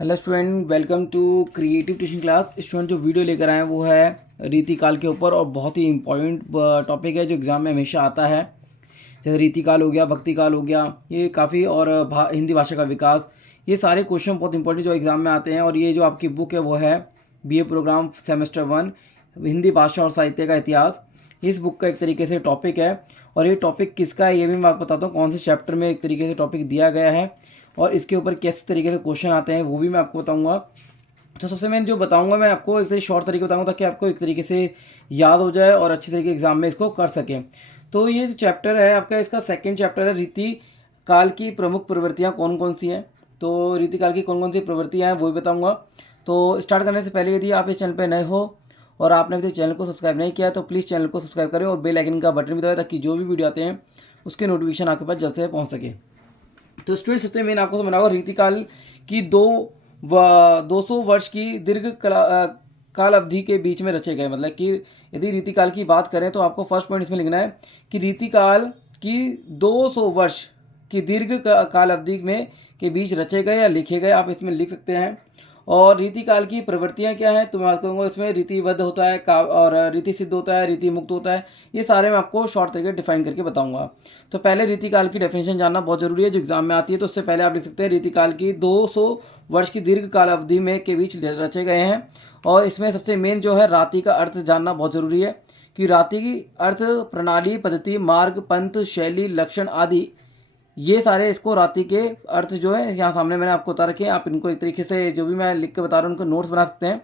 Hello student, welcome to creative tuition class. Student जो video लेकर आए हैं वो है रीतिकाल के ऊपर और बहुत ही इम्पोर्टेंट टॉपिक है जो एग्ज़ाम में हमेशा आता है। जैसे रीतिकाल हो गया, भक्तिकाल हो गया, ये काफ़ी और हिंदी भाषा का विकास, ये सारे क्वेश्चन बहुत इंपॉर्टेंट जो एग्ज़ाम में आते हैं। और ये जो आपकी बुक है वो है बीए प्रोग्राम सेमेस्टर 1 हिंदी भाषा और साहित्य का इतिहास। इस बुक का एक तरीके से टॉपिक है और ये टॉपिक किसका है ये भी मैं आपको बताता हूँ, कौन से चैप्टर में एक तरीके से टॉपिक दिया गया है और इसके ऊपर किस तरीके से क्वेश्चन आते हैं वो भी मैं आपको बताऊंगा। तो सबसे मैं जो बताऊंगा मैं आपको एक तरीके शॉर्ट तरीके बताऊंगा ताकि आपको एक तरीके से याद हो जाए और अच्छे तरीके एग्जाम में इसको कर सकें। तो ये जो चैप्टर है आपका, इसका सेकंड चैप्टर है रीति काल की प्रमुख प्रवृत्तियाँ कौन कौन सी हैं। तो रीति काल की कौन कौन सी प्रवृत्तियाँ हैं वो भी बताऊँगा। तो स्टार्ट करने से पहले यदि आप इस चैनल पर नए हो और आपने अभी तक चैनल को सब्सक्राइब नहीं किया तो प्लीज़ चैनल को सब्सक्राइब करें और बेल आइकन का बटन भी दबाएं ताकि जो भी वीडियो आते हैं उसके नोटिफिकेशन आपके पास जल्द से पहुँच सके। तो स्टूडेंट सबसे मेन आपको समझना होगा रीतिकाल की 200 वर्ष की दीर्घ काल अवधि के बीच में रचे गए। मतलब कि यदि रीतिकाल की बात करें तो आपको फर्स्ट पॉइंट इसमें लिखना है कि रीतिकाल की 200 वर्ष की दीर्घ काल अवधि में के बीच रचे गए या लिखे गए, आप इसमें लिख सकते हैं। और रीतिकाल की प्रवृत्तियाँ क्या हैं तो मैं बात करूँगा इसमें रीतिबद्ध होता है और रीति सिद्ध होता है, रीति मुक्त होता है। ये सारे मैं आपको शॉर्ट तरीके डिफाइन करके बताऊंगा। तो पहले रीतिकाल की डेफिनेशन जानना बहुत जरूरी है जो एग्जाम में आती है। तो उससे पहले आप लिख सकते हैं रीतिकाल की 200 वर्ष की दीर्घ काल अवधि में के बीच रचे गए हैं। और इसमें सबसे मेन जो है राति का अर्थ जानना बहुत जरूरी है कि राति की अर्थ प्रणाली, पद्धति, मार्ग, पंथ, शैली, लक्षण आदि, ये सारे इसको राति के अर्थ जो है यहाँ सामने मैंने आपको बता रखे हैं। आप इनको एक तरीके से जो भी मैं लिख के बता रहा हूँ उनको नोट्स बना सकते हैं।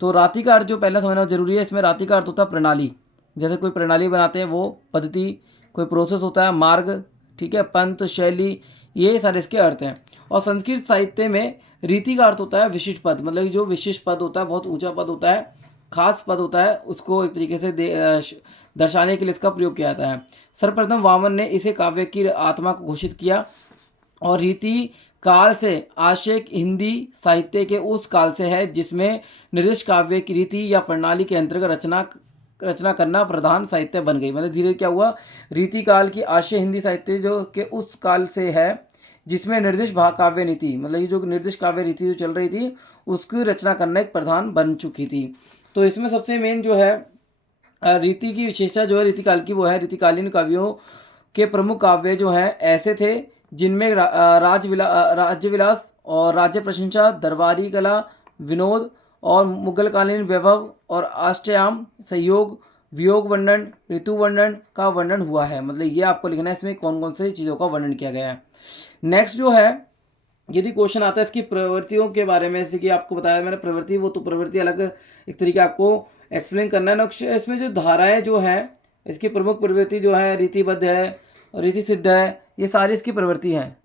तो राति का अर्थ जो पहला समझना जरूरी है, इसमें राति का अर्थ होता है प्रणाली। जैसे कोई प्रणाली बनाते हैं वो पद्धति, कोई प्रोसेस होता है, मार्ग, ठीक है, पंथ, शैली, ये सारे इसके अर्थ हैं। और संस्कृत साहित्य में रीति का अर्थ होता है विशिष्ट पद। मतलब जो विशिष्ट पद होता है, बहुत ऊंचा पद होता है, खास पद होता है, उसको एक तरीके से दर्शाने के लिए इसका प्रयोग किया जाता है। सर्वप्रथम वामन ने इसे काव्य की आत्मा को घोषित किया और रीति काल से आशय हिंदी साहित्य के उस काल से है जिसमें निर्दिष्ट काव्य की रीति या प्रणाली के अंतर्गत रचना करना प्रधान साहित्य बन गई। मतलब धीरे क्या हुआ, रीति काल की आशय हिंदी साहित्य जो के उस काल से है जिसमें निर्दिष्ट काव्य नीति, मतलब ये जो निर्दिष्ट काव्य रीति जो चल रही थी उसकी रचना करना एक प्रधान बन चुकी थी। तो इसमें सबसे मेन जो है रीति की विशेषता जो है रीतिकाल की वो है रीतिकालीन काव्यों के प्रमुख काव्य जो हैं ऐसे थे जिनमें राज्य विलास और राज्य प्रशंसा, दरबारी कला, विनोद और मुगलकालीन वैभव और अष्टयाम, सहयोग, वियोग वर्णन, ऋतु वर्णन का वर्णन हुआ है। मतलब ये आपको लिखना है इसमें कौन कौन से चीज़ों का वर्णन किया गया है। नेक्स्ट जो है यदि क्वेश्चन आता है इसकी प्रवृत्तियों के बारे में, जैसे कि आपको बताया मैंने प्रवृत्ति, वो तो प्रवृत्ति अलग एक तरीके आपको एक्सप्लेन करना है ना। इसमें जो धाराएं जो हैं इसकी प्रमुख प्रवृत्ति जो है रीतिबद्ध है, रीति सिद्ध है, ये सारी इसकी प्रवृत्ति हैं।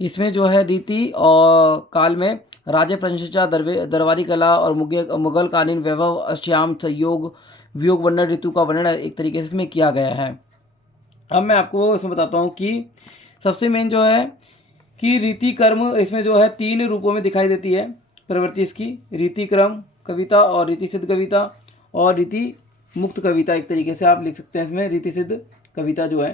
इसमें जो है रीति और काल में राज्य प्रशंसा, दरबारी कला और मुगल कालीन वैभव, अष्टयाम, संयोग, वियोग वर्णन, ऋतु का वर्णन एक तरीके से इसमें किया गया है। अब मैं आपको इसमें बताता हूँ कि सबसे मेन जो है कि रीति कर्म इसमें जो है 3 रूपों में दिखाई देती है प्रवृत्ति इसकी, रीति क्रम कविता और रीति सिद्ध कविता और रीति मुक्त कविता। एक तरीके से आप लिख सकते हैं इसमें रीति सिद्ध कविता जो है।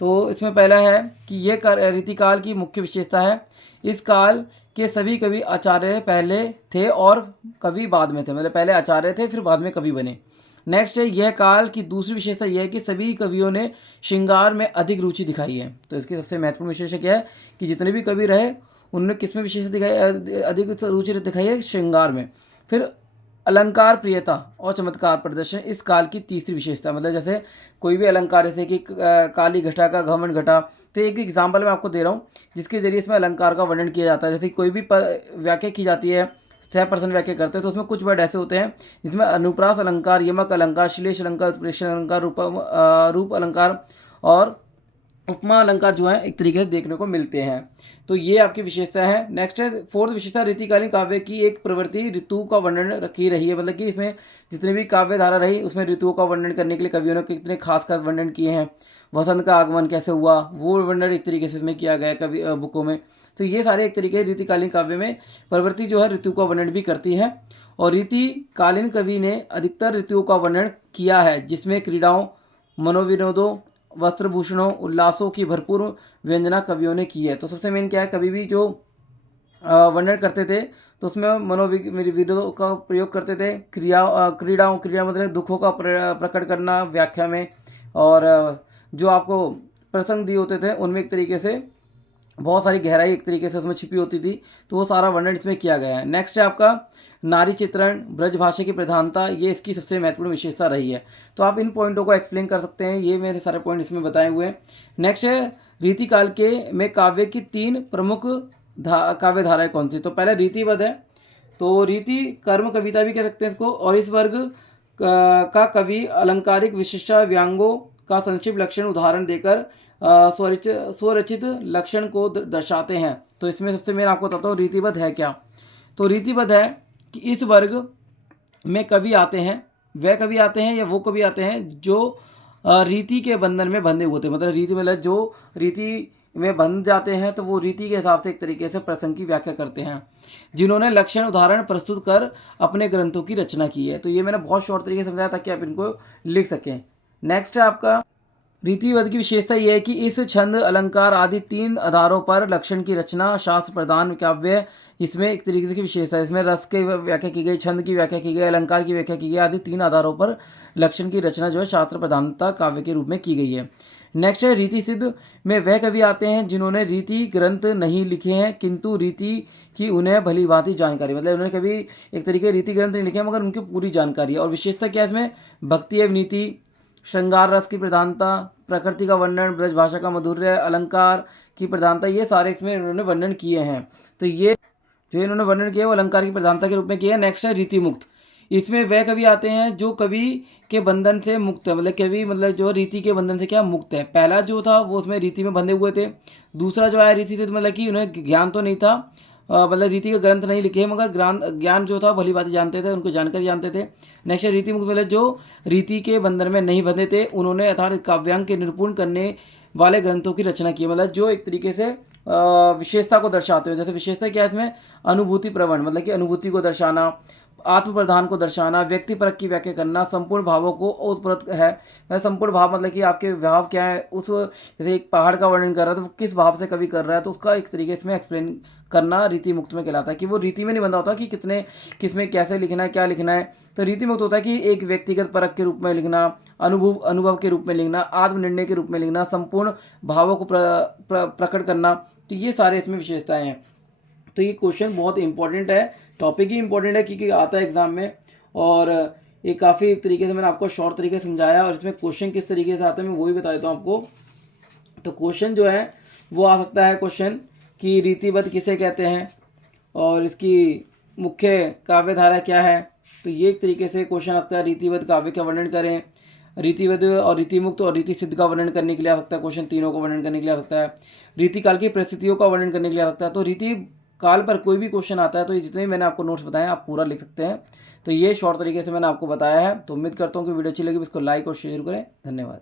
तो इसमें पहला है कि ये रीतिकाल की मुख्य विशेषता है, इस काल के सभी कवि आचार्य पहले थे और कवि बाद में थे। मतलब पहले आचार्य थे फिर बाद में कवि बने। नेक्स्ट है यह काल की दूसरी विशेषता यह है कि सभी कवियों ने श्रृंगार में अधिक रुचि दिखाई है। तो इसकी सबसे महत्वपूर्ण विशेषता क्या है कि जितने भी कवि रहे उन्होंने किस में विशेषता दिखाई, अधिक रुचि दिखाई है श्रृंगार में। फिर अलंकार प्रियता और चमत्कार प्रदर्शन इस काल की तीसरी विशेषता। मतलब जैसे कोई भी अलंकार, जैसे कि काली घटा का घमंड घटा, तो एक एग्जाम्पल मैं आपको दे रहा हूँ जिसके जरिए इसमें अलंकार का वर्णन किया जाता है। जैसे कोई भी व्याख्या की जाती है, 6% व्याख्या करते हैं तो उसमें कुछ वर्ड ऐसे होते हैं जिसमें अनुप्रास अलंकार, यमक अलंकार, श्लेष अलंकार, उत्प्रेक्षण अलंकार, रूप अलंकार और उपमा अलंकार जो है एक तरीके से देखने को मिलते हैं। तो ये आपकी विशेषता है। नेक्स्ट है फोर्थ विशेषता, रीतिकालीन काव्य की एक प्रवृत्ति ऋतु का वर्णन रखी रही है। मतलब कि इसमें जितनी भी काव्य धारा रही उसमें ऋतुओं का वर्णन करने के लिए कवियों ने कितने खास खास वर्णन किए हैं। वसंत का आगमन कैसे हुआ वो वर्णन एक तरीके से इसमें किया गया है कवि बुकों में। तो ये सारे एक तरीके रीतिकालीन काव्य में प्रवृत्ति जो है ऋतु का वर्णन भी करती है। और रीतिकालीन कवि ने अधिकतर ऋतुओं का वर्णन किया है जिसमें क्रीड़ाओं, मनोविनोदों, वस्त्रभूषणों, उल्लासों की भरपूर व्यंजना कवियों ने की है। तो सबसे मेन क्या है, कभी भी जो वर्णन करते थे, तो उसमें मनोविदों का प्रयोग करते थे। क्रीड़ा मतलब दुखों का प्रकट करना व्याख्या में, और जो आपको प्रसंग दिए होते थे उनमें एक तरीके से बहुत सारी गहराई एक तरीके से उसमें छिपी होती थी, तो वो सारा वर्णन इसमें किया गया है। नेक्स्ट है आपका नारी चित्रण, ब्रज भाषा की प्रधानता, ये इसकी सबसे महत्वपूर्ण विशेषता रही है। तो आप इन पॉइंटों को एक्सप्लेन कर सकते हैं, ये मेरे सारे पॉइंट इसमें बताए हुए हैं। नेक्स्ट है रीतिकाल के में काव्य की 3 प्रमुख काव्य धाराएं कौन सी। तो पहले रीतिवध है, तो रीति कर्म कविता भी कह सकते हैं इसको, और इस वर्ग का कवि अलंकारिक विशिष्टा व्यंग्यों का संक्षिप्त लक्षण उदाहरण देकर स्वरचित लक्षण को दर्शाते हैं। तो इसमें सबसे मैं आपको बताता हूँ रीतिबद्ध है क्या। तो रीतिबद्ध है कि इस वर्ग में कवि आते हैं, वह कवि आते हैं या वो कवि आते हैं जो रीति के बंधन में बंधे होते हैं, मतलब रीति मतलब जो रीति में बंध जाते हैं, तो वो रीति के हिसाब से एक तरीके से प्रसंग की व्याख्या करते हैं, जिन्होंने लक्षण उदाहरण प्रस्तुत कर अपने ग्रंथों की रचना की है। तो ये मैंने बहुत शॉर्ट तरीके से समझाया ताकि आप इनको लिख सकें। नेक्स्ट है आपका रीतिवध की विशेषता यह है कि इस छंद अलंकार आदि 3 आधारों पर लक्षण की रचना शास्त्र प्रधान काव्य, इसमें एक तरीके की विशेषता है। इसमें रस की व्याख्या की गई, छंद की व्याख्या की गई, अलंकार की व्याख्या की गई, आदि 3 आधारों पर लक्षण की रचना जो है शास्त्र प्रधानता काव्य के रूप में की गई है। नेक्स्ट है रीति सिद्ध में वह कवि आते हैं जिन्होंने रीति ग्रंथ नहीं लिखे हैं, किंतु रीति की उन्हें भली भांति जानकारी, मतलब उन्होंने कभी एक तरीके रीति ग्रंथ नहीं लिखे मगर उनकी पूरी जानकारी है। और विशेषता क्या है इसमें, भक्ति एवं नीति, श्रृंगार रस की प्रधानता, प्रकृति का वर्णन, ब्रज भाषा का माधुर्य, अलंकार की प्रधानता, ये सारे इसमें इन्होंने वर्णन किए हैं। तो ये जो इन्होंने वर्णन किया वो अलंकार की प्रधानता के रूप में किया है। नेक्स्ट है रीति मुक्त, इसमें वह कवि आते हैं जो कवि के बंधन से मुक्त है, मतलब कवि मतलब जो रीति के बंधन से क्या मुक्त है। पहला जो था वो उसमें रीति में बंधे हुए थे, दूसरा जो आया रीति से मतलब कि उन्हें ज्ञान तो नहीं था, मतलब रीति के ग्रंथ नहीं लिखे मगर ज्ञान जो था भली बात जानते थे, उनको जानकारी जानते थे। नेक्स्ट है रीति मुक्त, मतलब जो रीति के बंधन में नहीं बंधे थे, उन्होंने यथार्थ काव्यांग के निरूपण करने वाले ग्रंथों की रचना की, मतलब जो एक तरीके से विशेषता को दर्शाते हो। जैसे विशेषता क्या है इसमें, अनुभूति प्रवण, मतलब कि अनुभूति को दर्शाना, आत्म प्रधान को दर्शाना, व्यक्ति परक की व्याख्या करना, संपूर्ण भावों को ओतप्रोत है। मतलब संपूर्ण भाव मतलब कि आपके भाव क्या है, उस जैसे एक पहाड़ का वर्णन कर रहा है तो वो किस भाव से कवि कर रहा है, तो उसका एक तरीके से एक्सप्लेन करना रीति मुक्त में कहलाता है। कि वो रीति में नहीं बंधा होता कि कितने किसमें कैसे लिखना है, क्या लिखना है। तो रीति मुक्त होता है कि एक व्यक्तिगत परक के रूप में लिखना, अनुभव के रूप में लिखना, आत्मनिर्णय के रूप में लिखना, संपूर्ण भावों को प्रकट करना। तो ये सारे इसमें विशेषताएं हैं। तो ये क्वेश्चन बहुत इंपॉर्टेंट है, टॉपिक ही इंपॉर्टेंट है क्योंकि आता है एग्जाम में, और ये काफ़ी एक तरीके से मैंने आपको शॉर्ट तरीके से समझाया, और इसमें क्वेश्चन किस तरीके से आता है मैं वो भी बता देता हूँ आपको। तो क्वेश्चन जो है वो आ सकता है क्वेश्चन कि रीतिबद्ध किसे कहते हैं और इसकी मुख्य काव्य धारा क्या है। तो ये एक तरीके से क्वेश्चन आता है, रीतिबद्ध काव्य का वर्णन करें। रीतिबद्ध और रीतिमुक्त और रीति सिद्ध का वर्णन करने के लिए आ सकता है क्वेश्चन, तीनों को वर्णन करने के लिए आ सकता है। रीतिकाल की परिस्थितियों का वर्णन करने के लिए आ सकता है। तो रीति काल पर कोई भी क्वेश्चन आता है तो ये जितने भी मैंने आपको नोट्स बताए आप पूरा लिख सकते हैं। तो ये शॉर्ट तरीके से मैंने आपको बताया है। तो उम्मीद करता हूँ कि वीडियो अच्छी लगी, इसको लाइक और शेयर करें। धन्यवाद।